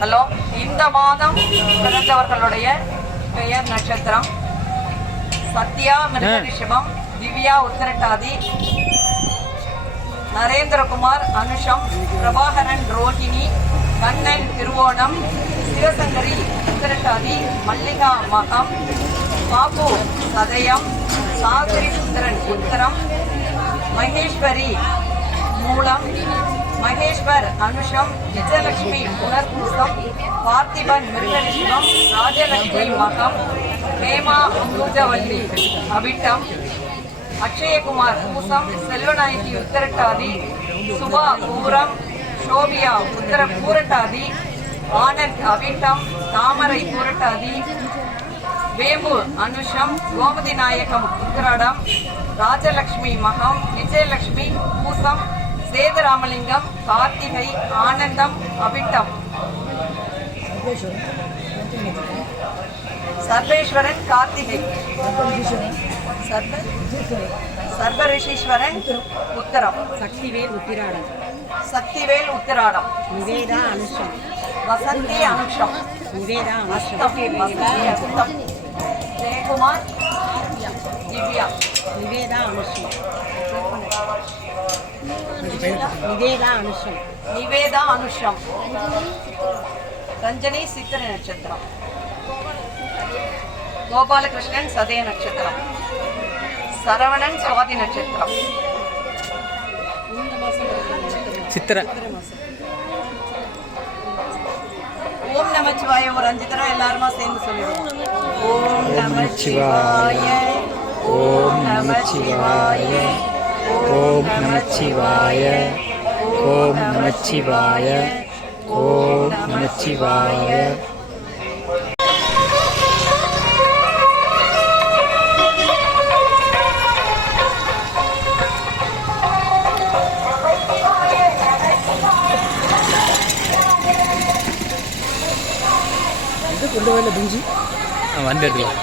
Hello, இந்த மாதம் பிறந்தவர்களுடைய பெயர் நட்சத்திரம் சத்யா மிருகரிஷபம், திவ்யா உத்திரட்டாதி, நரேந்திரகுமார் அனுஷம், பிரபாகரன் ரோஹிணி, கண்ணன் திருவோணம், சிவசங்கரி உத்திரட்டாதி, மல்லிகா மகம், பாபு சதயம், சாகரி சுந்தரன் உத்தரம், மகேஸ்வரி மூலம், மகேஸ்வர் அனுஷம், விஜயலட்சுமி புனர்பூசம், பார்த்திபன் மிருகரிஷபம், ராஜலட்சுமி மகம், ஹேமா அம்பூஜவல்லி அவிட்டம், அக்ஷயகுமார் பூசம், செல்வநாயகி உத்திரட்டாதி, சுபா பூரம், சோபியா பூரட்டாதி, ஆனந்த் அவிட்டம், தாமரை பூரட்டாதி, வேம்பு அனுஷம், கோமதி நாயகம் உத்திராடம், ராஜலட்சுமி மகம், விஜயலட்சுமி பூசம், சேதுராமலிங்கம், கார்த்திகை, ஆனந்தம் அவிட்டம், சர்வேஸ்வரன் கார்த்திகை, சர்வரிஷீஸ்வரன் உத்தரம், சக்திவேல் உத்திராடம், நிவேதா அனுஷம், வசந்தி அனுஷம், நிவேதா அஸ்தம், ஜெயக்குமார் திவ்யா, நிவேதா அனுஷம், நிவேதா அனுஷம், ரஞ்சனி சித்திரை நட்சத்திரம், கோபாலகிருஷ்ணன் சதய நட்சத்திரம், சரவணன் சுவாதி நட்சத்திரம், சித்திரை. ஓம் நமச்சிவாய ஒரு 5 தடவை எல்லாருமா சேர்ந்து சொல்லிடுவோம். ஓம் நமச்சிவாய, ஓம் நமச்சிவாய, ஓம் நமச்சிவாய, ஓம் நமச்சிவாய, ஓம் நமச்சிவாய. கொண்டு வரல பிஞ்சி வந்து எடுக்கலாம்.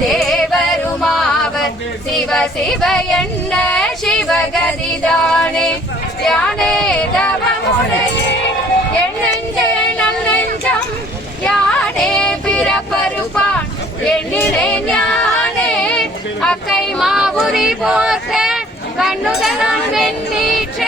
தேவருமாவர் சிவ சிவ என்ன சிவகதிதானே யானே தவமுடையே என் நெஞ்சே நல்லெஞ்சம் யானே பிறப்பருப்பான் எண்ணிலே ஞானே அக்கை மாபுரி போர்த்த கண்ணுதலான் வெண்ணீற்ற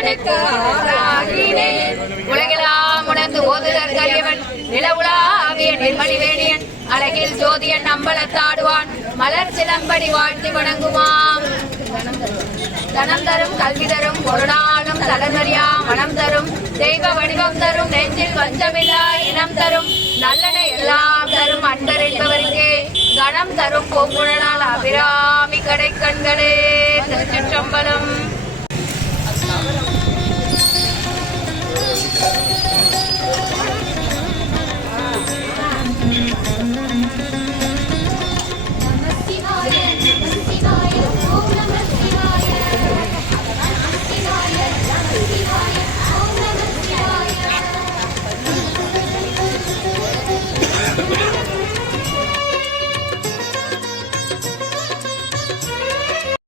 அவனுக்கு ஆளாகினேன். உலகெல்லாம் உணர்ந்து ஓதுதற் கரியவன் நிலவுலாவிய நிர்மணிவேணியன் அழகில் ஜோதியன் நம்பலத்தாடுவான் மலர் சிலம்படி வாழ்த்தி வணங்குமாம். தனம் தரும் கல்வி தரும் பொருளாலும் தளர்வரியா மனம் தரும் தெய்வ வடிவம் தரும் நெஞ்சில் வஞ்சமில்லா இனம் தரும் நல்லன எல்லாம் தரும் அன்பர் என்பவருக்கே கணம் தரும் பூங்குழலால் அபிராமி கடை கண்களே. திருச்சிற்றம்பலம்.